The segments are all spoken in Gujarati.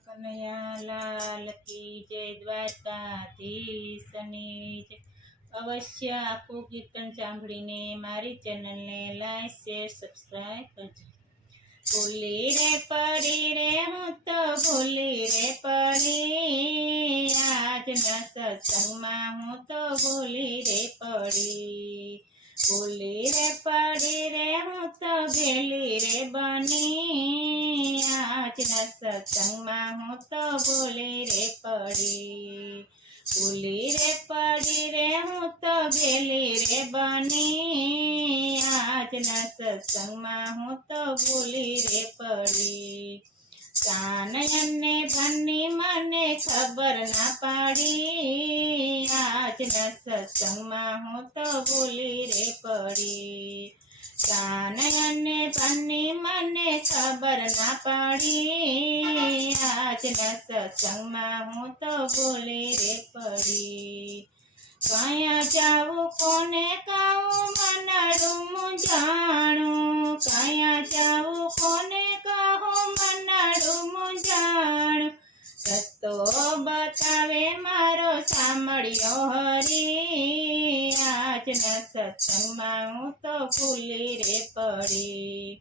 કનૈયા કી જય દ્વારકાધીશની જય અવશ્ય આખું કીર્તન સાંભળીને મારી ચેનલને લાઈક શેર સબસ્ક્રાઈબ કરજો ભૂલી રે પડી રે હું તો ભૂલી રે પડી આજના સત્સંગમાં હું તો ભૂલી રે પડી ભૂલી રે, પડી રે, હું તો ગેલી રે બની. આજના સત્સંગમાં હું તો ભૂલી રે, પડી. ભૂલી રે, પડી રે, હું તો ગેલી રે બની. આજના સત્સંગમાં હું તો ભૂલી રે, પડી. કાનયને ભની મને ખબર ના પાડી. આજના સત્સંગમાં હું તો ભૂલી રે પડી. કાનયને ભની મને ખબર ના પાડી. આજના સત્સંગમાં હું તો ભૂલી રે પડી. કયા જાઉં, કોને કહું મનડું મૂંઝાણું કયા સત્સંગમાં હું તો ભૂલી રે પડી.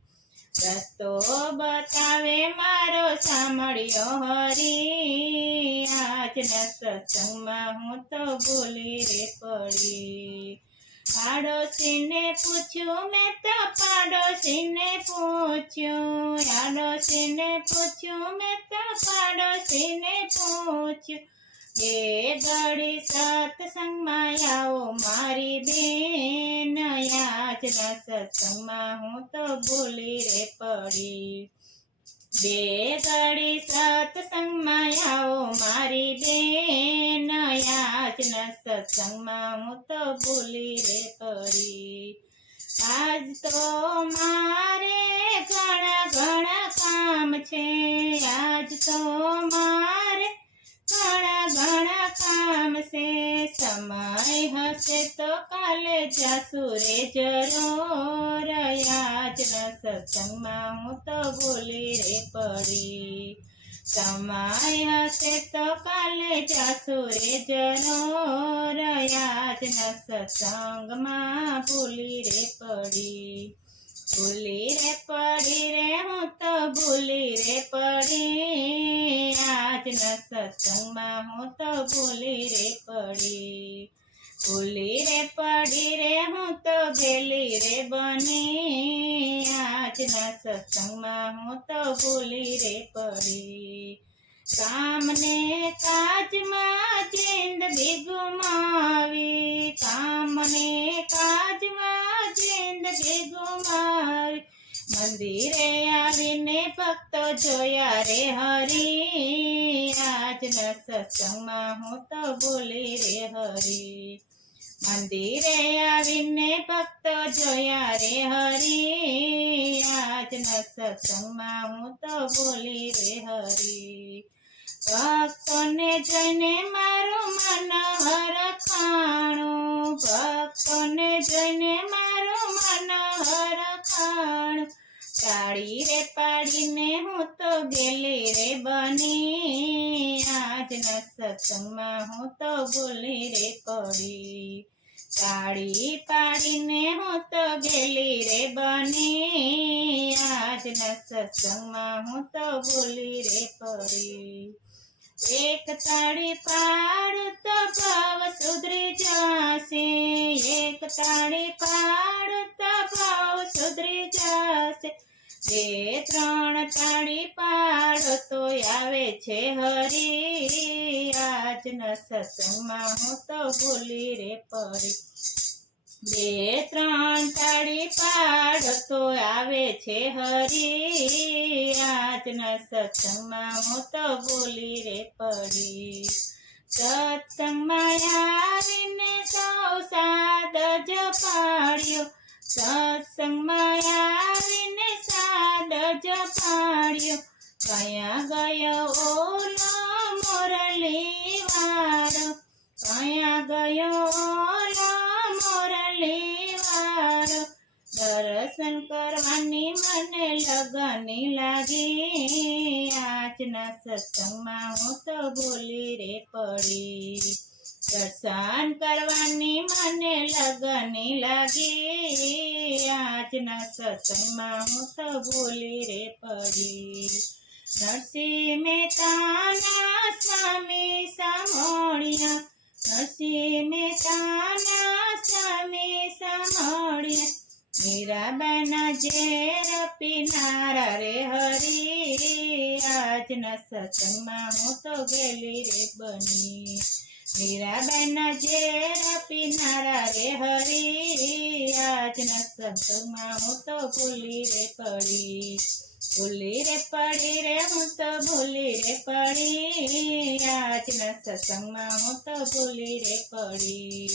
રસ્તો બતાવે મારો સાંભળ્યો હરી. આજના સત્સંગમાં હું તો ભૂલી રે પડી. પાડોશીને પૂછ્યું, મેં તો પાડોશીને પૂછ્યું. પાડોશીને પૂછ્યું, મેં તો પાડોશીને પૂછ્યું. એ ઘડી સત્સંગમાં આવો મારી બેન આજના સત્સંગમાં હું તો ભૂલી રે પડી. બે ઘડી સત્સંગમાં આવો મારી બેન આજના સત્સંગમાં હું તો ભૂલી રે પડી. આજ તો મારે ઘણા ઘણા કામ છે, આજ તો મારે છે સમય હશે તો કાલે જાસુ રે જરૂર. આજના સત્સંગમાં હું તો ભૂલી રે પડી. સમય હશે તો કાલે જાસુ રે જરૂર. આજના સત્સંગમાં ભૂલી રે પડી. ભૂલી રે પડી રે, હું તો ભૂલી રે પડી. આજના સત્સંગમાં હું તો ભૂલી રે પડી ભૂલી રે પડી રે હું તો ગેલી રે બની. આજના સત્સંગમાં હું તો ભૂલી રે પડી કામને કાજમાં જિંદગી ગુમાવી કામને કાજમાં જિંદગી ગુમાવી મંદિરે આવીને ભક્તો જોયા રે હરી આજના સત્સંગમાં હું તો બોલી રે હરી. મંદિરે આવીને ભક્તો જોયા રે હરી આજના સત્સંગમાં હું તો બોલી રે હરી. પાડીને હું તો ગેલી રે બની આજના સત્સંગમાં હું તો ભૂલી રે પડી. કાળી પાડીને હું તો ગેલી રે બની આજના સત્સંગમાં હું તો ભૂલી રે પડી. એક તાળી પાડ તો ભાવ સુધરી જશે, એક તાળી પાડ તો ભાવ સુધરી જશે. બે ત્રણ તાળી પાડો તો આવે છે હરી, આજના સત્સંગમાં હું તો ભૂલી રે પડી બે ત્રણ તાળી પાડો તો આવે છે હરી, આજના સત્સંગમાં હું તો ભૂલી રે પડી સત્સંગમાં આવીને સૌ સાદ જ પાડ્યો. સત્સંગમાં આવીને જ પાડ્યો. કયા ગયો ઓલો મોરલી વાળો કયા ગયો ઓલો મોરલી વાળો દર્શન કરવાની મને લગની લાગી. આજના સત્સંગમાં હું તો ભૂલી રે પડી. દર્શન કરવાની મને લગની લાગી. આજના સત્સંગમાં હું તો ભૂલી રે પડી. નરસિંહ મહેતાના સ્વામી સામોણિયા નરસિંહ મહેતાના સ્વામી સામોણિયા મીરાબાના ઝેર પીનારા આજના સત્સંગમાં હું તો ગેલી રે બની. મીરાબાના ઝેર પીનારા રે હરી. આજના સત્સંગમાં હું તો ભૂલી રે પડી. ભૂલી રે પડી રે, હું તો ભૂલી રે પડી. આજના સત્સંગમાં હું તો ભૂલી રે પડી.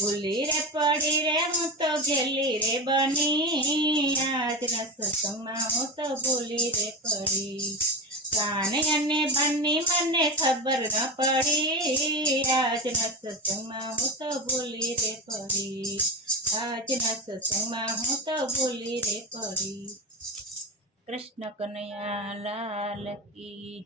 ભૂલી રે પડી રે, હું તો ગેલી રે બની. આજના સત્સંગમાં હું તો ભૂલી રે પડી. કાને અને બંને મને ખબર ન પડી. આજના સત્સંગમાં હું તો ભૂલી રે પડી. આજના સત્સંગમાં હું તો ભૂલી રે પડી. કૃષ્ણ કનૈયા લાલ કી